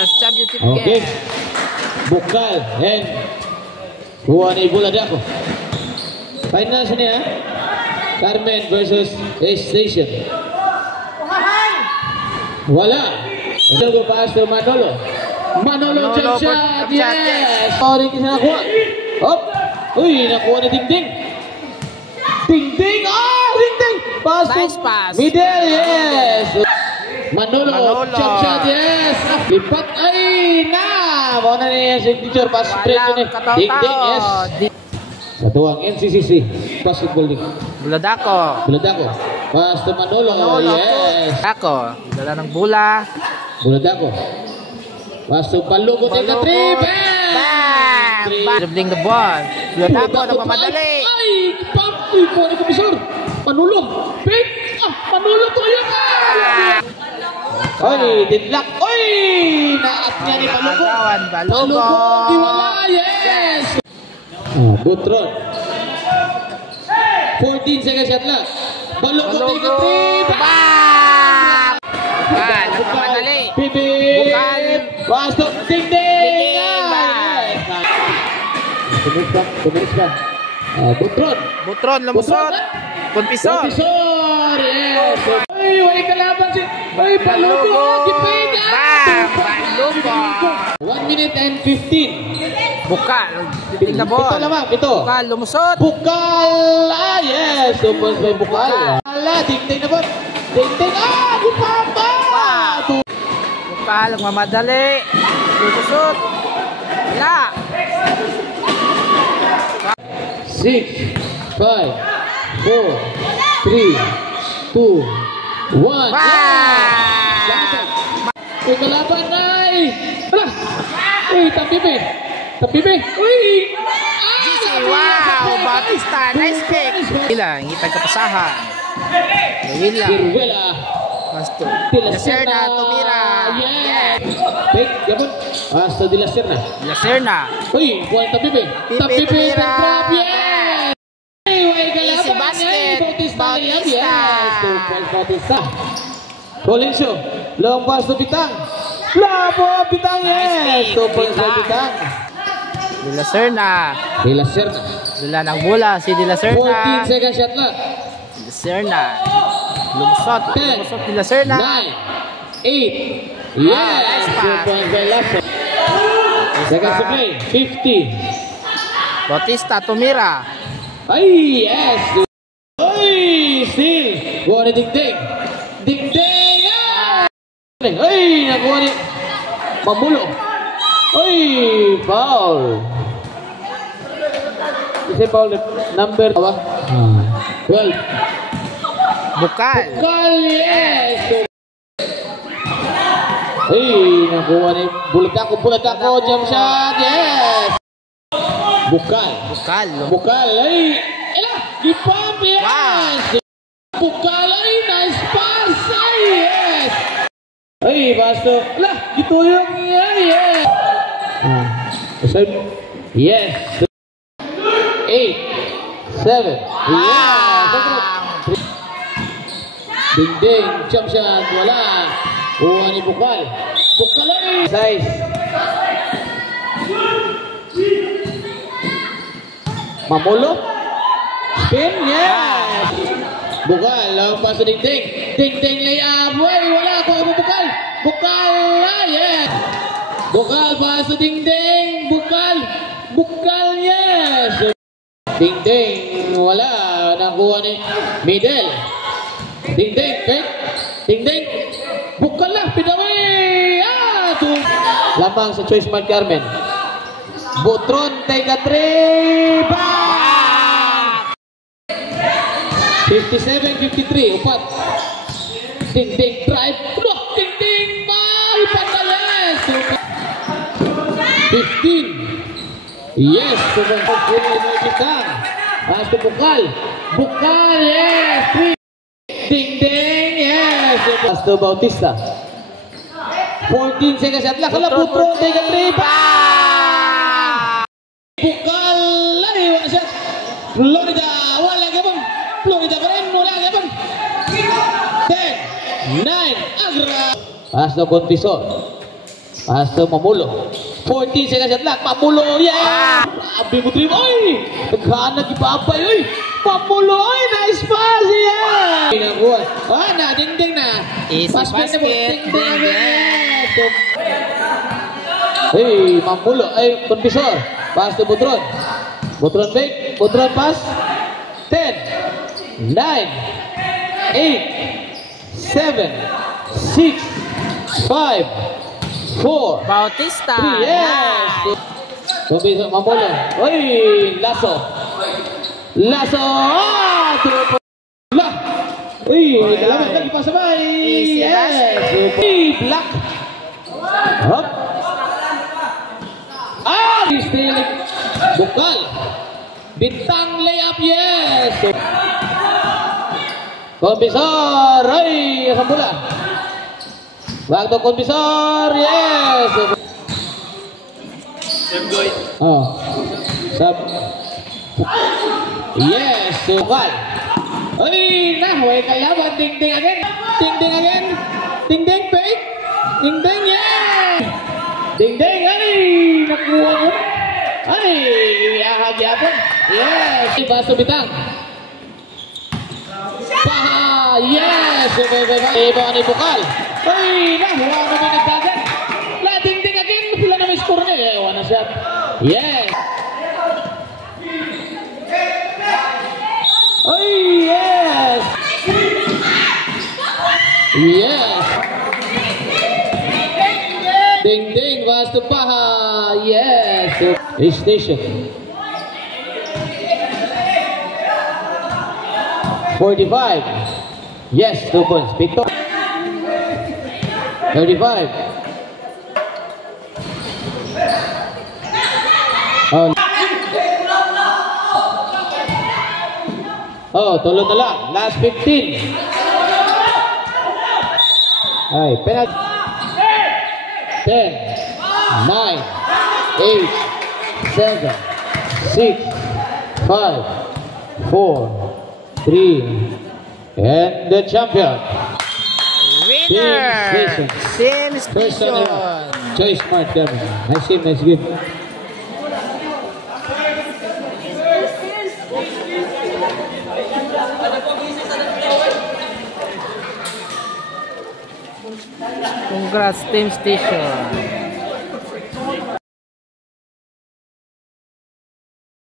Finals Championship Okay. game. Bukal and Juan Buladako. Finals niya. Carmen versus A-Station. Wala. Ito ko pass to Manolo. Manolo jump shot. Yes. Oring isa nakuha. Hop. Uy, nakuha ni Dingding. Dingding. Ah, Dingding. Pass to Nice pass. middle. Yes. Manolo jump shot. Yes. Lipat. Ay, na. Mauna niya signature pass spread ko ni Dingding. Yes. Sa tuwang NCCC Basketball League. Buladako. Pass to Manolo. Yes. Ako. Dala ng bola. Buladako. Pass to Palugot in the three. Bang! Dribbling the ball. Buladako nagmamadali. Ay! Uy, po ni Komisar. Manolo. Pick. Manolo to yun. Ay, didlock. Uy! Naat niya ni Palugot. Palugot. Iwala. Yes. Butron. 14 seconds shot lang. Palugot in the three. Bang! Bukal. Nagmamadali. Bukal. Pass to Dingding. Tumilis ka. Butron lumusot. Konpisor. Yes. Ay, wala kalaban si. Ay, Palugot. Bang! Palugot. 1 minute and 15. Bukal. Dribbling the ball. Ito lamang, ito. Bukal lumusot. Bukal. Yes. Supos by Bukal. Dingding na ba? Dingding. Gupapa. Bukal. Nagmamadali. Lumusot. Wala. 6, 5, 4, 3, 2, 1. Uy, kalaban na Uy, tabi-bi. Uy! Wow! Bautista, nice pick. Ilang, ngitag kapasahan. Gawila. Sirwela. Lacerna, tumira. Yes. Pick, yapon. Hasta de Lacerna. Lacerna. Uy, buwan tabi-bi. tumira. Yes. Easy basket. Bautista. Colencio. Long pass to Bitang. Labo, Bitang. Yes. 2 points by Bitang. De Lacerna. Dala ng bola si De Lacerna. 14 second shot lang. De Lacerna. Lumusot De Lacerna. 9, 8. Yes. 2 points by Lacerna. Second to play. 50. Bautista, tumira. Ay, yes. Ay, still. Buwan ni Dingding. Yes. Ay, nakuha ni Pamulo. Ay, foul. Kasi foul number 12. Bukal, yes. Ay, nakuha ni Buladako. Jump shot. Yes. Bukal. Ay, gipamp. Yes. Wow. Bukal. Ay, nice pass. Ay, yes. Ay, basto. Gito yung yes. Yes. 8, 7. Yes. Dingding. Jump shot. Wala. Kuha ni Bukal. Ay. Size. Mamulo. Spin. Yes. Bukal. Long pass to Dingding. Dingding layup. Ay, wala. Kuha mo Bukal. Yes. Bukal pass to Dingding. Bukal. Yes. Dingding. Wala. Nakuha ni middle. Dingding. Dingding. Bukal lang. Pinaway. Lamang sa Choice Mart Carmen. Butron. Take a 3. Bang! 57-53. Upat. Dingding. Drive. Dingding. Patalas. 15. Yes. Pass to Bukal. Yes. 3. Dingding. Yes. Pass to Bautista. 14 seconds shot lang. Butron. Take a 3. Bang! Bukal. Wala siya. Florida. Wala gabang. Florida pa rin. Wala gabang. 10, 9. Agra. Pass to Contisor. Pass to Mamulo. 14 seconds at last. Mamulo, yeah! Grabe mo dream, oy! Naghanag ibabay, oy! Mamulo, oy! Nice pass, yeah! Nakuha. Na, ding-ding na. Easy Pass basket, ding-ding ding-ding. Hey, Mamulo, ay, Confessor. Pass to Butron. Butron break. Butron pass. 10, 9, 8, 7, 6, 5, 4, Bautista. 3, yes! Confessor, Mamulo. Oy, Lasso. Lasso! Lah! Uy, kalaban lagi pasabay. Easy Yes! Black. Hop. Stealing. Bukal. Bintang layup, yes! Confessor. Ay, asang bola. Wag to Confessor, yes! Oh. Sab. Yes, Bukal. Ay, way kalaban. Ding-ding again. Ding-ding again. Ding-ding, fake. Ding-ding, yeah! Ding-ding, ay! Nakuha mo. Ay, ihahagyapan. Yes! Baso bitang. Paha! Yes! Iba ni Bukal. Ay, wala na may nagdagan. La, ding-ding again. Sila na may score niya. Ewan na siya. Yes! Ay, yes! Yes! Ding-ding, was to Paha. Yes. Station. 45. Yes, 2 points. Victor. 35. Tulo na lang. Last 15. Ay, penalty. 10, 9, 8, 7, 6, 5, 4, 3, and the champion. Winner. Team First Station. Choice Smart Devon. Nice game, nice game. Congrats, Team Station.